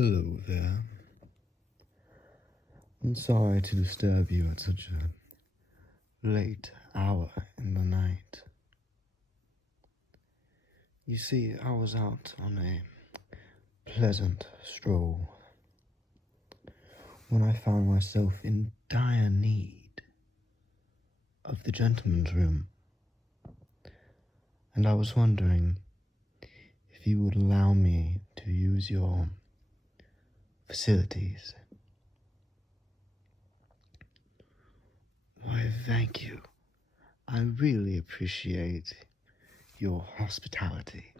Hello there. I'm sorry to disturb you at such a late hour in the night. You see, I was out on a pleasant stroll when I found myself in dire need of the gentleman's room, and I was wondering if you would allow me to use your facilities. Why, thank you. I really appreciate your hospitality.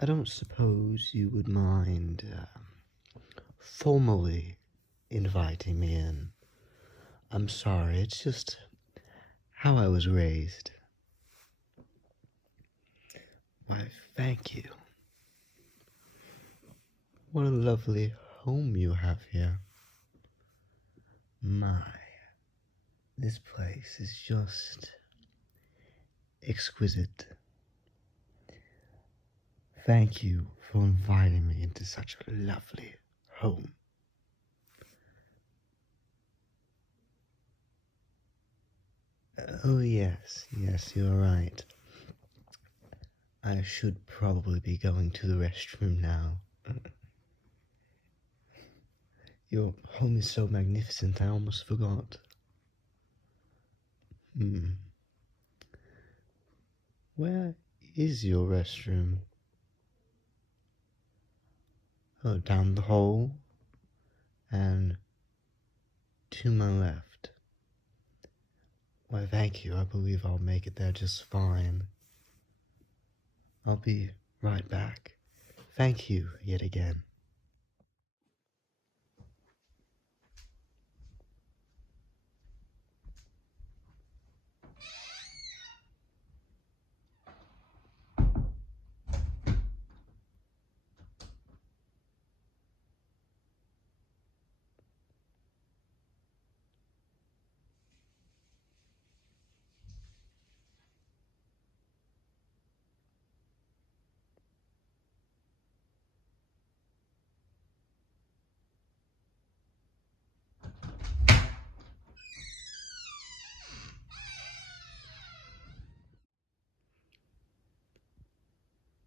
I don't suppose you would mind formally inviting me in. I'm sorry, it's just how I was raised. Why, thank you. What a lovely home you have here. My, this place is just exquisite. Thank you for inviting me into such a lovely home. Oh yes, you're right. I should probably be going to the restroom now. Your home is so magnificent, I almost forgot. Where is your restroom? Oh, down the hall and to my left. Why, thank you. I believe I'll make it there just fine. I'll be right back. Thank you yet again.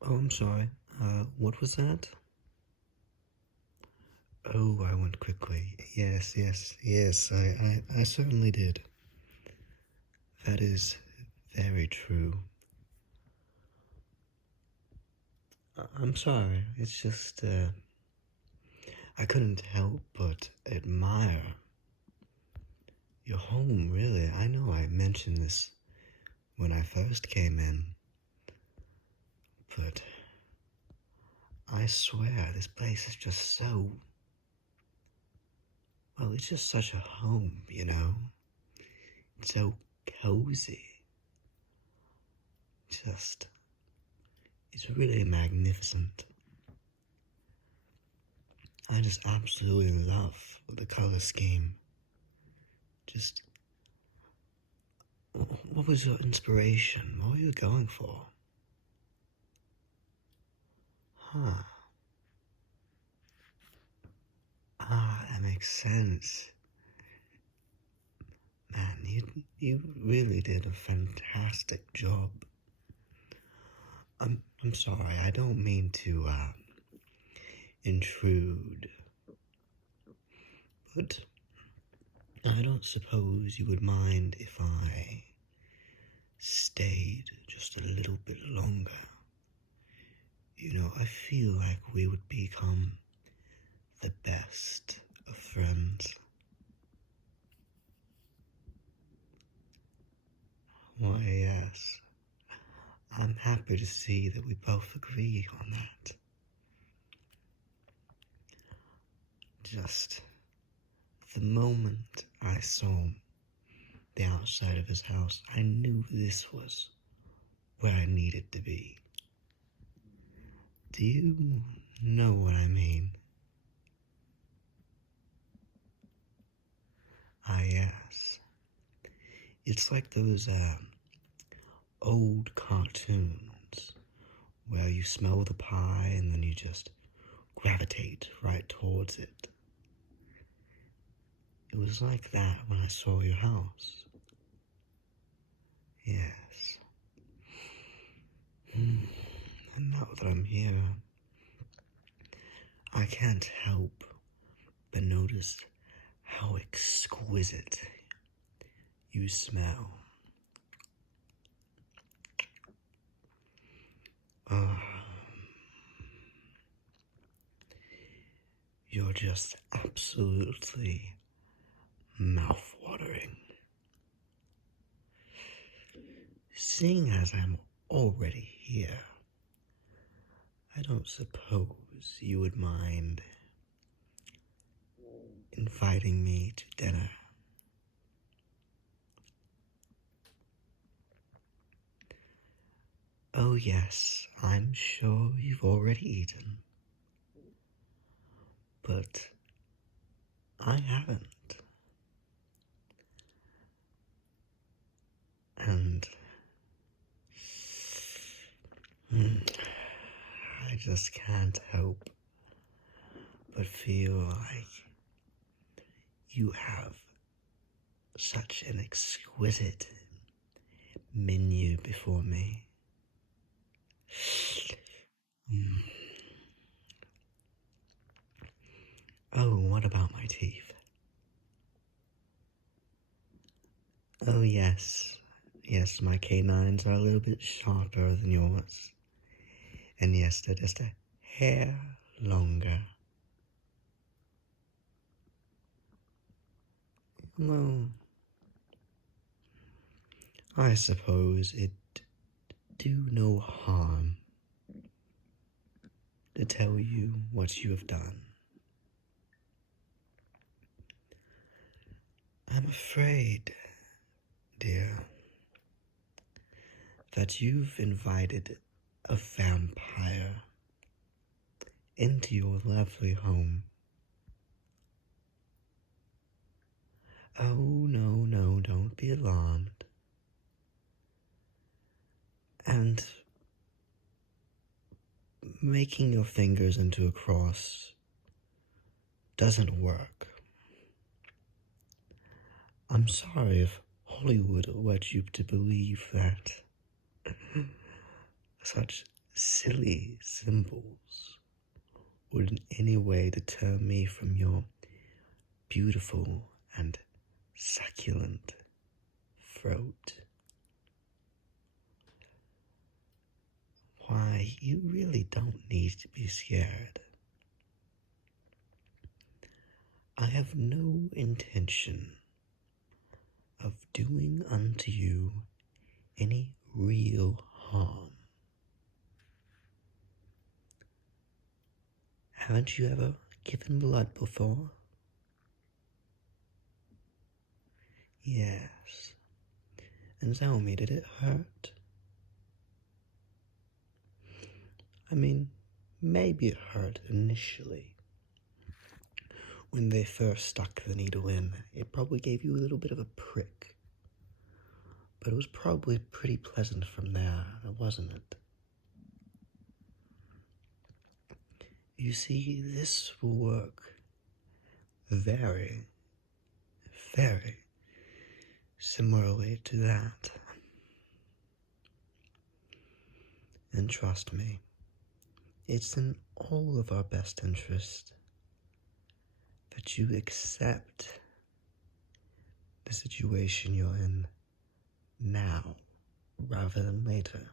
Oh, I'm sorry. What was that? Oh, I went quickly. Yes, I certainly did. That is very true. I'm sorry. It's just, I couldn't help but admire your home, really. I know I mentioned this when I first came in, but I swear this place is just so, well, it's just such a home, you know? It's so cozy. Just, it's really magnificent. I just absolutely love the color scheme. Just, what was your inspiration? What were you going for? Huh. Ah, that makes sense. Man, you really did a fantastic job. I'm sorry, I don't mean to intrude, but I don't suppose you would mind if I stayed just a little bit longer. You know, I feel like we would become the best of friends. Why, yes. I'm happy to see that we both agree on that. Just the moment I saw the outside of his house, I knew this was where I needed to be. Do you know what I mean? Ah, yes. It's like those old cartoons where you smell the pie and then you just gravitate right towards it. It was like that when I saw your house. Yes. And now that I'm here, I can't help but notice how exquisite you smell. You're just absolutely mouth-watering. Seeing as I'm already here, I don't suppose you would mind inviting me to dinner. Oh yes, I'm sure you've already eaten. But I haven't. And I just can't help but feel like you have such an exquisite menu before me. Oh, what about my teeth? Oh yes, yes, my canines are a little bit sharper than yours. And yes, they're just a hair longer. Well, I suppose it do no harm to tell you what you have done. I'm afraid, dear, that you've invited a vampire into your lovely home. Oh, no, don't be alarmed. And making your fingers into a cross doesn't work. I'm sorry if Hollywood led you to believe that such silly symbols would in any way deter me from your beautiful and succulent throat. Why, you really don't need to be scared. I have no intention of doing unto you any real harm. Haven't you ever given blood before? Yes. And tell me, did it hurt? I mean, maybe it hurt initially. When they first stuck the needle in, it probably gave you a little bit of a prick. But it was probably pretty pleasant from there, wasn't it? You see, this will work very, very similarly to that. And trust me, it's in all of our best interest that you accept the situation you're in now rather than later.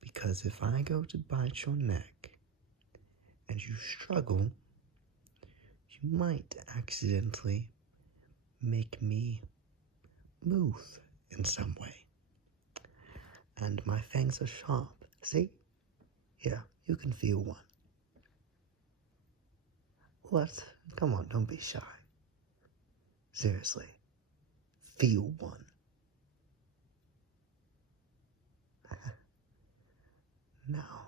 Because if I go to bite your neck and you struggle, you might accidentally make me move in some way. And my fangs are sharp. See? Here, you can feel one. What? Come on, don't be shy. Seriously, feel one. Now,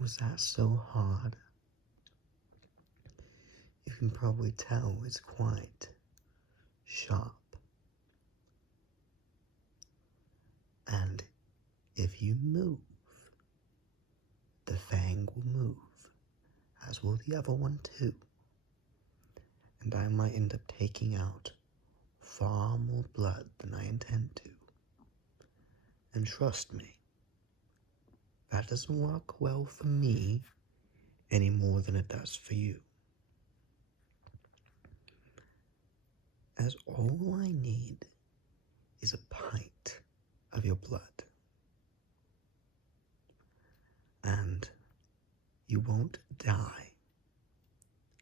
was that so hard? You can probably tell it's quite sharp. And If you move, the fang will move, as will the other one too. And I might end up taking out far more blood than I intend to. And trust me, that doesn't work well for me any more than it does for you. As all I need is a pint of your blood. And you won't die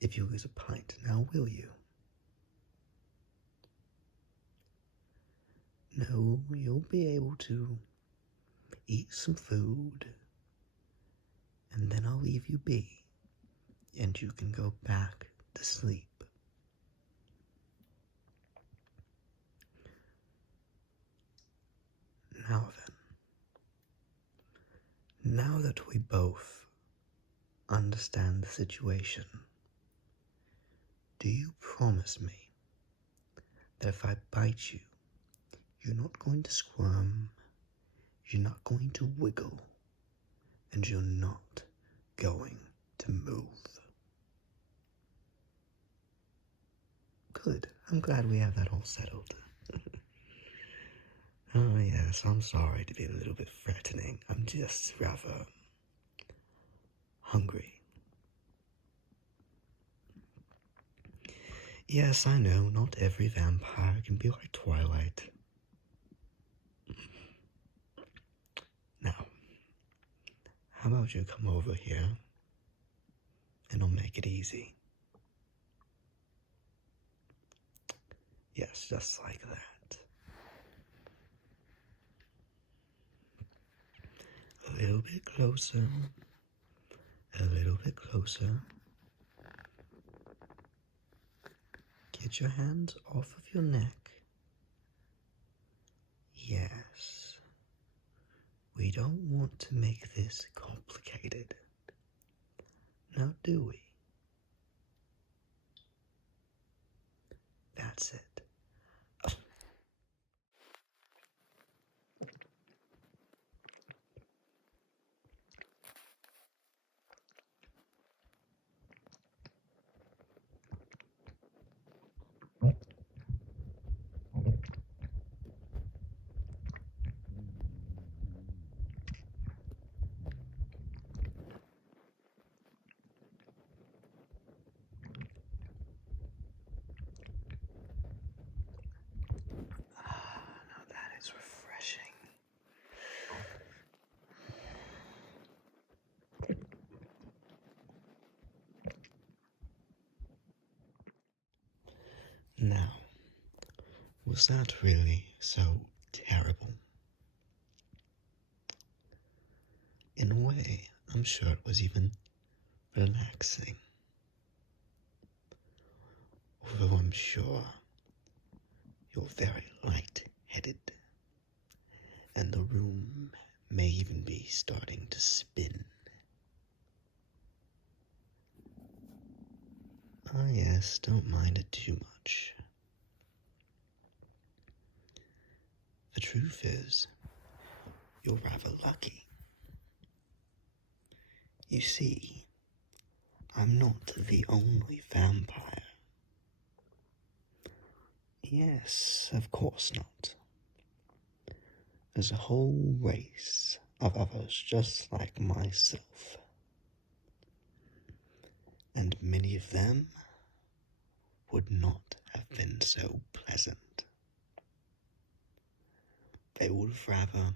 if you lose a pint, now will you? No, you'll be able to eat some food, and then I'll leave you be, and you can go back to sleep. Now then, now that we both understand the situation, do you promise me that if I bite you, you're not going to squirm, you're not going to wiggle, and you're not going to move? Good. I'm glad we have that all settled. Oh yes, I'm sorry to be a little bit threatening. I'm just rather hungry. Yes, I know, not every vampire can be like Twilight. Now, how about you come over here, and I'll make it easy. Yes, just like that. A little bit closer. A little bit closer. Get your hands off of your neck. Yes. We don't want to make this complicated. Now, do we? That's it. Now that is refreshing. Now, was that really so terrible? In a way, I'm sure it was even relaxing. Although I'm sure you're very light-headed, and the room may even be starting to spin. Ah yes, don't mind it too much. The truth is, you're rather lucky. You see, I'm not the only vampire. Yes, of course not. There's a whole race of others just like myself. And many of them would not have been so pleasant. They would have rather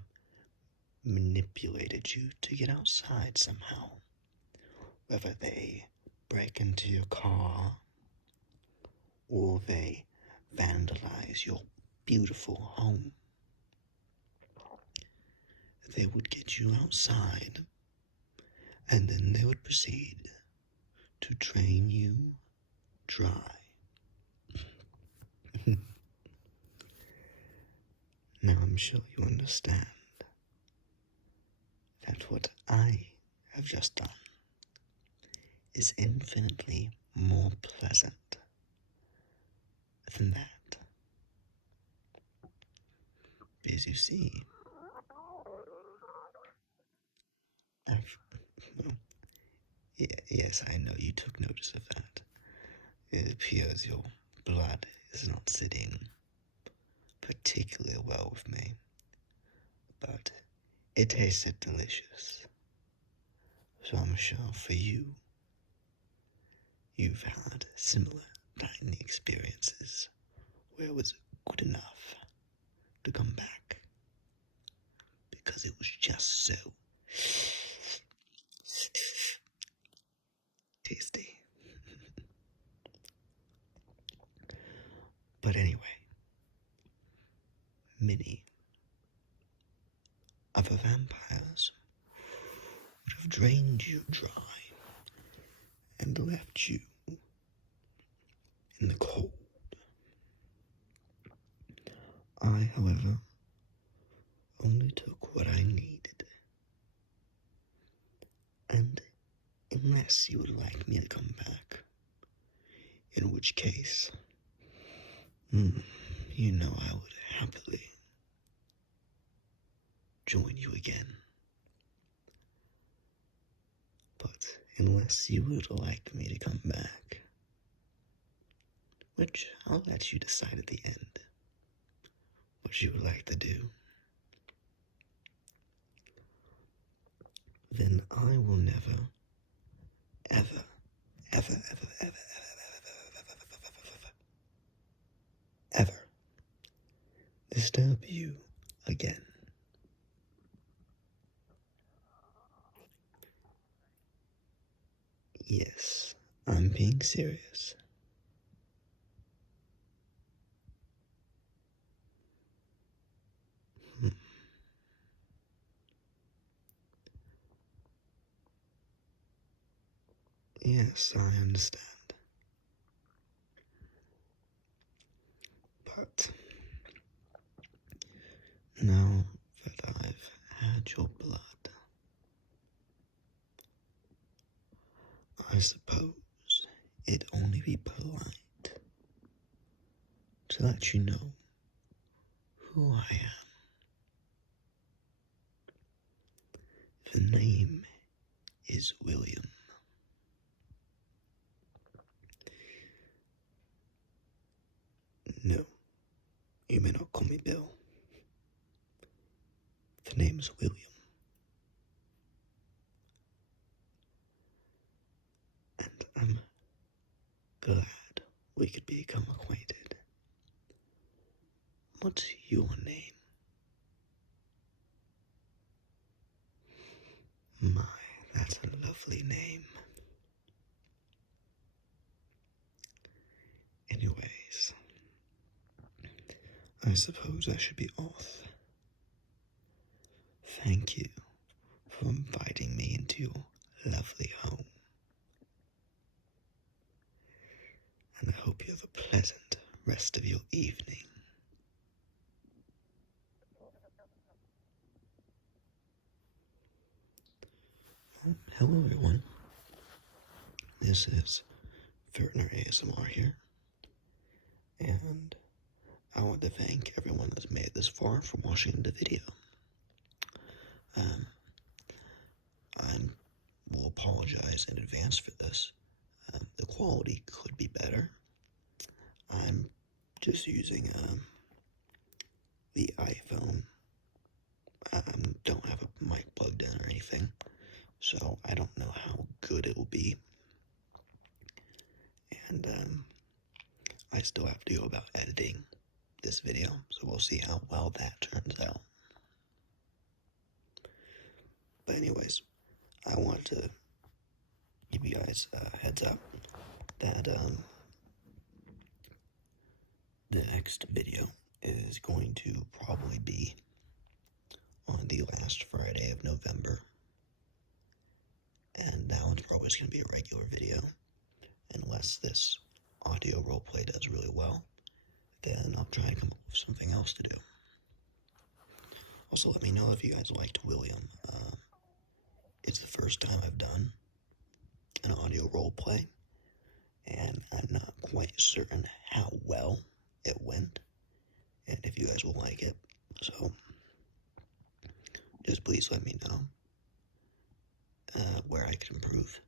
manipulated you to get outside somehow. Whether they break into your car, or they vandalize your beautiful home. They would get you outside, and then they would proceed to drain you dry. Now I'm sure you understand that what I have just done is infinitely more pleasant than that. Because you see, Yes, I know you took notice of that. It appears your blood is not sitting particularly well with me, but it tasted delicious. So I'm sure for you, you've had similar dining experiences where it was good enough to come back because it was just so tasty. But anyway, many other vampires would have drained you dry and left you in the cold. I, however, only took what I needed. And unless you would like me to come back, in which case, you know I would happily join you again. But unless you would like me to come back, which I'll let you decide at the end, what you would like to do, then I will never, ever, ever, ever, ever, ever disturb you again. Yes, I'm being serious. Yes, I understand. But now that I've had your blood, I suppose it'd only be polite to let you know who I am. The name is William. No, you may not call me Bill. The name's William. And I'm glad we could become acquainted. What's your name? My, that's a lovely name. Anyways, I suppose I should be off. Thank you for inviting me into your lovely home. And I hope you have a pleasant rest of your evening. Hello everyone, this is fertnerASMR here, and I want to thank everyone that's made it this far for watching the video. I will apologize in advance for this. The quality could be better. I'm just using the iPhone. I don't have a mic plugged in or anything, so I don't know how good it will be. And I still have to go about editing this video, so we'll see how well that turns out. But anyways, I want to give you guys a heads up that the next video is going to probably be on the last Friday of November, and that one's probably just going to be a regular video, unless this audio roleplay does really well. Then I'll try and come up with something else to do. Also, let me know if you guys liked William. It's the first time I've done an audio roleplay, and I'm not quite certain how well it went, and if you guys will like it. So, just please let me know where I could improve.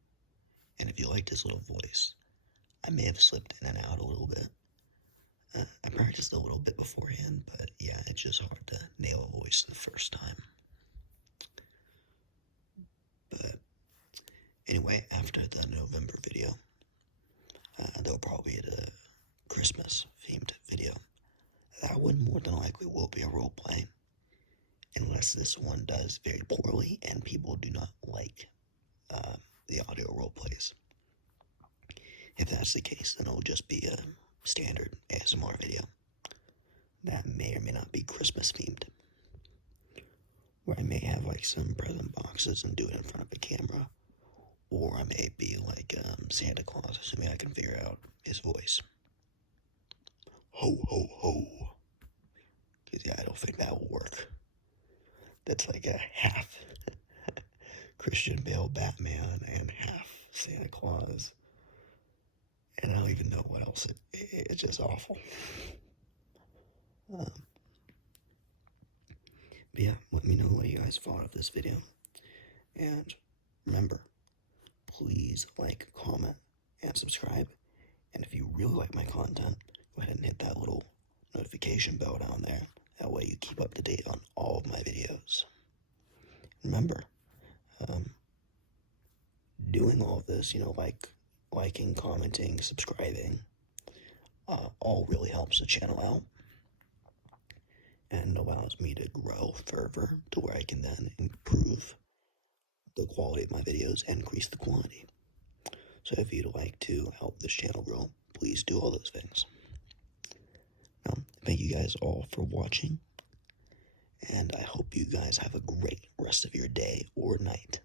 And if you liked his little voice, I may have slipped in and out a little bit. I practiced a little bit beforehand, but yeah, it's just hard to nail a voice the first time. But anyway, after the November video, there'll probably be a Christmas themed video. That one more than likely will be a roleplay, unless this one does very poorly and people do not like the audio roleplays. If that's the case, then it'll just be a standard ASMR video that may or may not be Christmas themed, where I may have like some present boxes and do it in front of a camera, or I may be like Santa Claus, assuming I can figure out his voice. Ho, ho, ho. Because yeah, I don't think that will work. That's like a half Christian Bale Batman and half Santa Claus. And I don't even know what else. It's just awful. But yeah, let me know what you guys thought of this video. And remember, please like, comment, and subscribe. And if you really like my content, go ahead and hit that little notification bell down there. That way you keep up to date on all of my videos. Remember, doing all of this, liking, commenting, subscribing, all really helps the channel out and allows me to grow further to where I can then improve the quality of my videos and increase the quantity. So if you'd like to help this channel grow, please do all those things. Now, thank you guys all for watching, and I hope you guys have a great rest of your day or night.